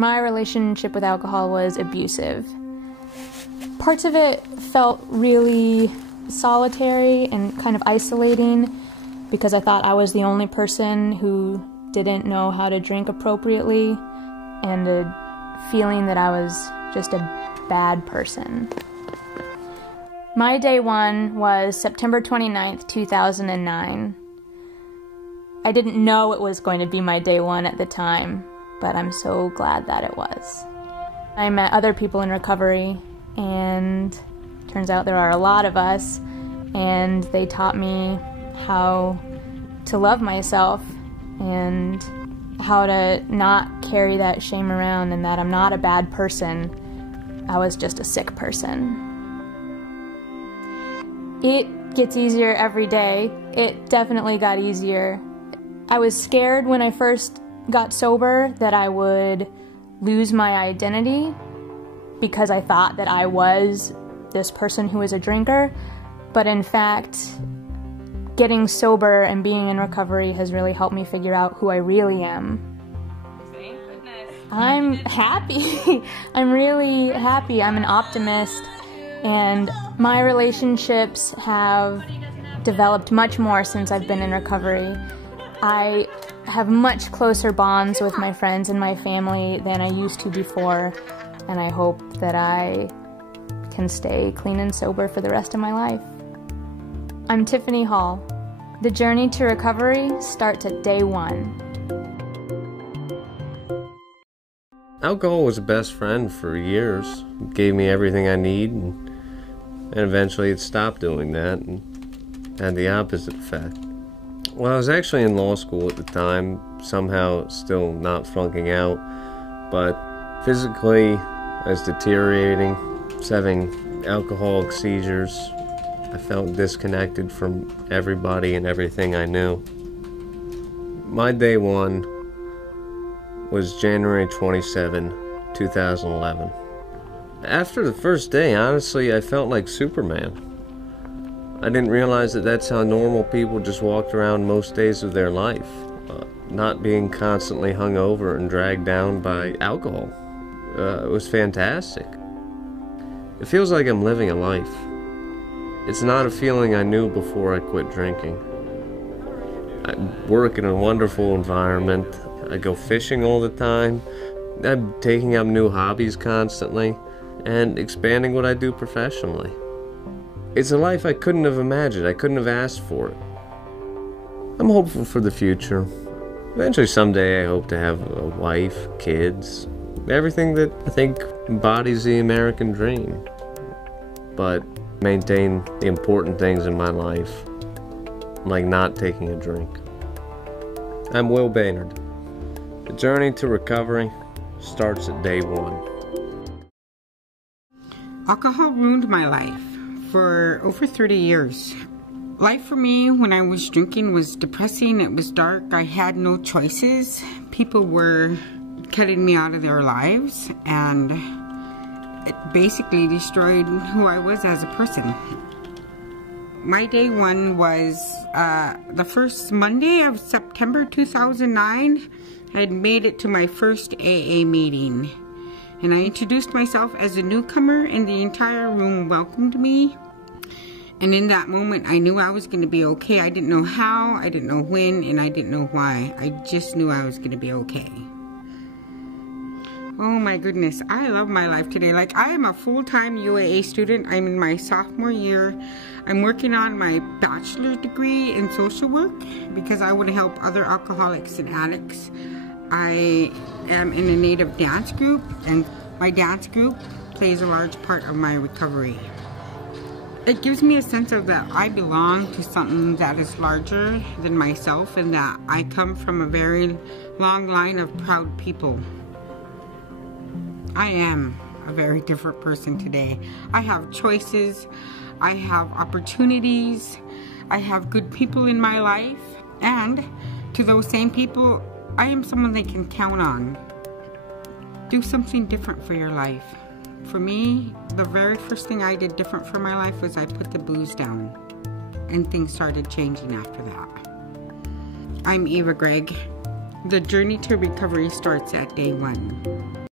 My relationship with alcohol was abusive. Parts of it felt really solitary and kind of isolating because I thought I was the only person who didn't know how to drink appropriately, and a feeling that I was just a bad person. My day one was September 29th, 2009. I didn't know it was going to be my day one at the time, but I'm so glad that it was. I met other people in recovery, and turns out there are a lot of us, and they taught me how to love myself and how to not carry that shame around, and that I'm not a bad person. I was just a sick person. It gets easier every day. It definitely got easier. I was scared when I first got sober that I would lose my identity because I thought that I was this person who was a drinker, but in fact, getting sober and being in recovery has really helped me figure out who I really am. Thank goodness. I'm happy. I'm really happy. I'm an optimist, and my relationships have developed much more since I've been in recovery. I have much closer bonds with my friends and my family than I used to before, and I hope that I can stay clean and sober for the rest of my life. I'm Tiffany Hall. The journey to recovery starts at day one. Alcohol was a best friend for years. It gave me everything I need, and eventually it stopped doing that and had the opposite effect. Well, I was actually in law school at the time, somehow still not flunking out, but physically I was deteriorating, having alcoholic seizures. I felt disconnected from everybody and everything I knew. My day one was January 27, 2011. After the first day, honestly, I felt like Superman. I didn't realize that that's how normal people just walked around most days of their life, not being constantly hungover and dragged down by alcohol. It was fantastic. It feels like I'm living a life. It's not a feeling I knew before I quit drinking. I work in a wonderful environment. I go fishing all the time. I'm taking up new hobbies constantly and expanding what I do professionally. It's a life I couldn't have imagined. I couldn't have asked for it. I'm hopeful for the future. Eventually someday I hope to have a wife, kids, everything that I think embodies the American dream. But maintain the important things in my life, like not taking a drink. I'm Will Baynard. The journey to recovery starts at day one. Alcohol ruined my life for over 30 years. Life for me when I was drinking was depressing. It was dark. I had no choices. People were cutting me out of their lives, and it basically destroyed who I was as a person. My day one was the first Monday of September 2009. I had made it to my first AA meeting, and I introduced myself as a newcomer, and the entire room welcomed me. And in that moment, I knew I was going to be okay. I didn't know how, I didn't know when, and I didn't know why. I just knew I was going to be okay. Oh my goodness, I love my life today. Like, I am a full-time UAA student. I'm in my sophomore year. I'm working on my bachelor's degree in social work because I want to help other alcoholics and addicts. I am in a Native dance group, and my dance group plays a large part of my recovery. It gives me a sense of that I belong to something that is larger than myself, and that I come from a very long line of proud people. I am a very different person today. I have choices, I have opportunities, I have good people in my life, and to those same people, I am someone they can count on. Do something different for your life. For me, the very first thing I did different for my life was I put the booze down, and things started changing after that. I'm Eva Gregg. The journey to recovery starts at day one.